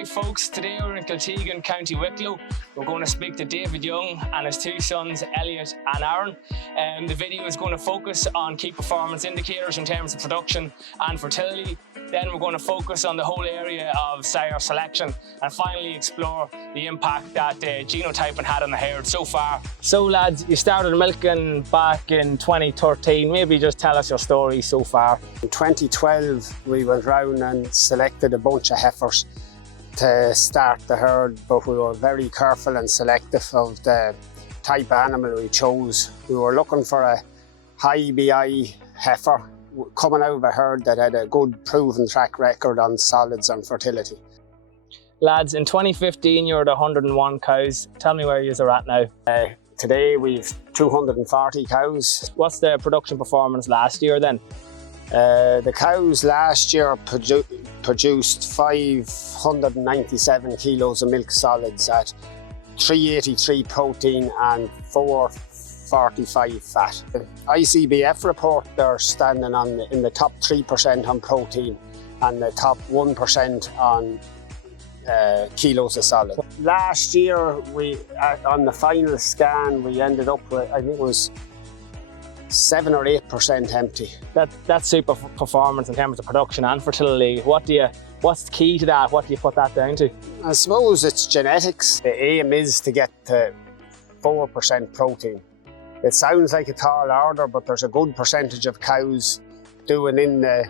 Alright folks, today we're in Kiltegan, County Wicklow. We're going to speak to David Young and his two sons, Elliott and Aaron. The video is going to focus on key performance indicators in terms of production and fertility. Then we're going to focus on the whole area of sire selection and finally explore the impact that genotyping had on the herd so far. So lads, you started milking back in 2013. Maybe just tell us your story so far. In 2012 we went round and selected a bunch of heifers to start the herd, but we were very careful and selective of the type of animal we chose. We were looking for a high BI heifer coming out of a herd that had a good proven track record on solids and fertility. Lads, in 2015 you were at 101 cows. Tell me where you are at now. Today we've 240 cows. What's the production performance last year then? The cows last year produced 597 kilos of milk solids at 383 protein and 445 fat. The ICBF report, they're standing in the top 3% on protein and the top 1% on kilos of solid. Last year, on the final scan, we ended up with, I think it was 7 or 8% empty. That's super performance in terms of production and fertility. What's the key to that? What do you put that down to? I suppose it's genetics. The aim is to get to 4% protein. It sounds like a tall order, but there's a good percentage of cows doing in the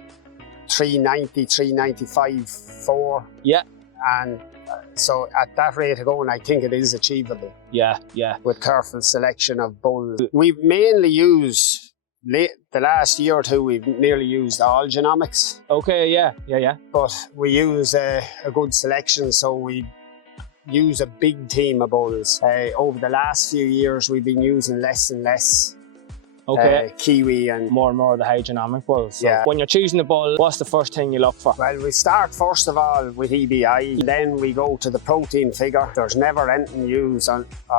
390, 395, 4. Yeah. And so at that rate of going, I think it is achievable. Yeah. With careful selection of bulls. We've mainly used, the last year or two, we've nearly used all genomics. Okay, yeah. But we use a good selection, so we use a big team of bulls. Over the last few years, we've been using less and less Kiwi and more of the high genomic bulls. So yeah. When you're choosing the bull, what's the first thing you look for? Well, we start first of all with EBI, then we go to the protein figure. There's never anything used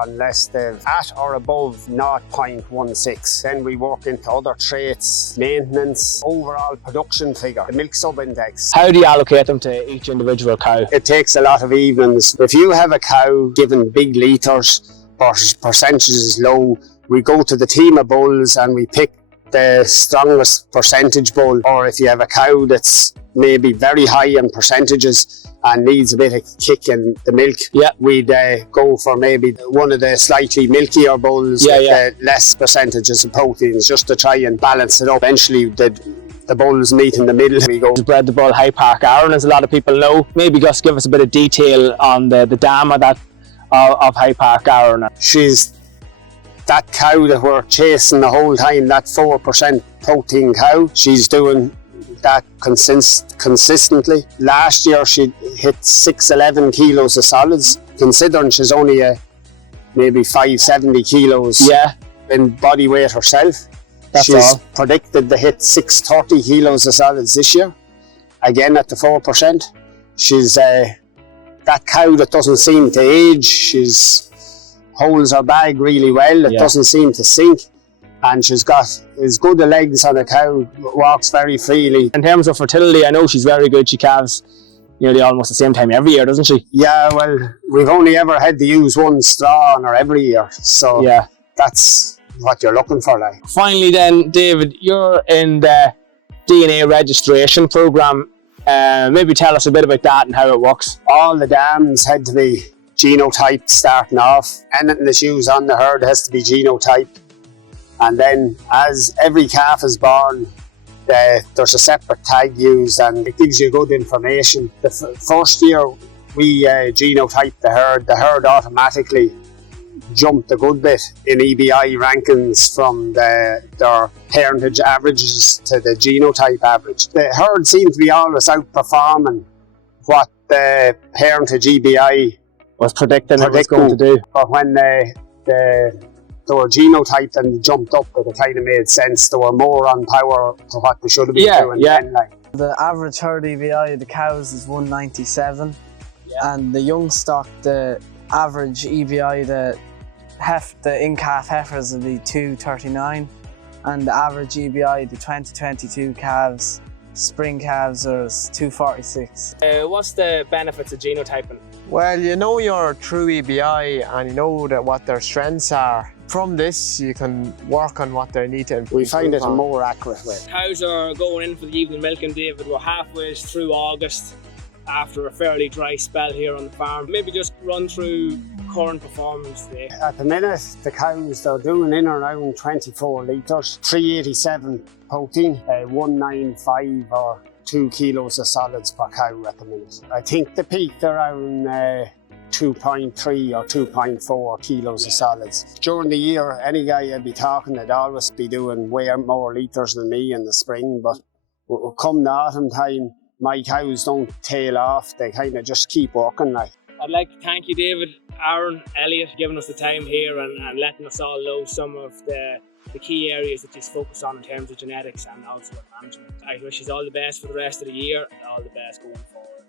unless they're at or above 0.16. Then we work into other traits, maintenance, overall production figure, the milk sub-index. How do you allocate them to each individual cow? It takes a lot of evenings. If you have a cow given big litres, but percentage is low, we go to the team of bulls and we pick the strongest percentage bull. Or if you have a cow that's maybe very high in percentages and needs a bit of kick in the milk, we'd go for maybe one of the slightly milkier bulls with less percentages of proteins, just to try and balance it up. Eventually the bulls meet in the middle. We go. Bred the bull Highpark Aaron, as a lot of people know. Maybe just give us a bit of detail on the dam of Highpark Aaron. She's that cow that we're chasing the whole time, that 4% protein cow. She's doing that consistently. Last year she hit 611 kilos of solids, considering she's only maybe 570 kilos in body weight herself. She's predicted to hit 630 kilos of solids this year, again at the 4%. She's that cow that doesn't seem to age. She's holds her bag really well. It doesn't seem to sink, and she's got as good a legs on a cow, walks very freely. In terms of fertility, I know she's very good. She calves nearly almost the same time every year, doesn't she? Yeah, well, we've only ever had to use one straw on her every year, so that's what you're looking for. Like. Finally then, David, you're in the DNA registration program. Maybe tell us a bit about that and how it works. All the dams had to be genotype starting off. Anything that's used on the herd has to be genotype, and then as every calf is born, there's a separate tag used and it gives you good information. The first year we genotyped the herd automatically jumped a good bit in EBI rankings from their parentage averages to the genotype average. The herd seemed to be always outperforming what the parentage EBI was predicting it was going to do. But when they were genotyped and jumped up, it kind of made sense. They were more on power to what they should have been doing then. Like. The average herd EBI of the cows is 197, and the young stock, the average EBI, the in-calf heifers will be 239, and the average EBI, the 2022 calves, spring calves are 246. What's the benefits of genotyping? Well, you know your true EBI and you know that what their strengths are. From this, you can work on what they need to improve. We find it a on. more accurate way. Cows are going in for the evening milking, David. We're halfway through August after a fairly dry spell here on the farm. Maybe just run through current performance today. At the minute, the cows, they're doing in around 24 litres, 387 protein, 195 or 2 kilos of solids per cow at the minute. I think the peaked around 2.3 or 2.4 kilos of solids. During the year, any guy I'd be talking would always be doing way more litres than me in the spring, but come the autumn time, my cows don't tail off, they kind of just keep working like. I'd like to thank you, David, Aaron Elliott, giving us the time here and letting us all know some of the key areas that you focus on in terms of genetics and also with management. I wish you all the best for the rest of the year and all the best going forward.